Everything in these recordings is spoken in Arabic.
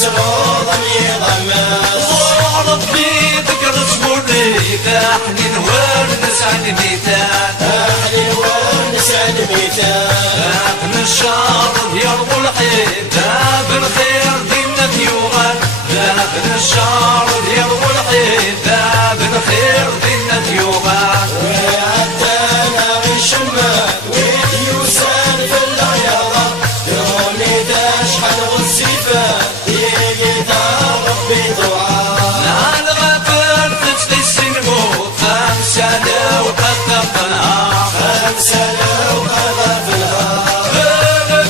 تغوضن يضمس ربي ذكر تمرني ذا حنين ونس عن الميتان أهلي ونس عن الميتان من الشر يرضو الحين ذا بالخير دينك يوغل ذا من الشر يرضو الحين ذا بالخير دينك يوغل وعدنا بالشمال ويوسان في العياضة يروني ذا شحال والسيفان يقيتا ربي دعاء نال غفر تجلي السنموت 5 سنة وقد فنها 5 سنة وقضى في الهار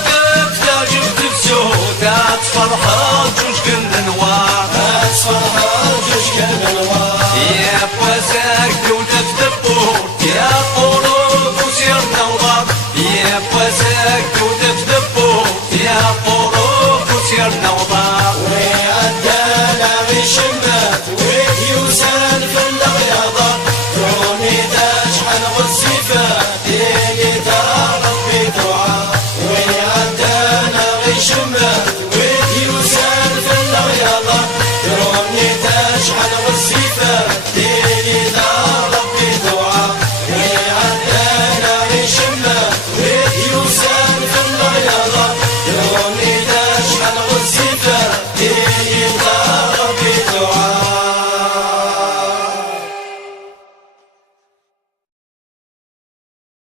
جبت بزود فرحة جوج كل نوار أصفرها جوج كلب الوار يا بوزاك دولة دبور يا قلوب وسير نوضر يا بوزاك دولة دبور يا قلوب وسير نوضر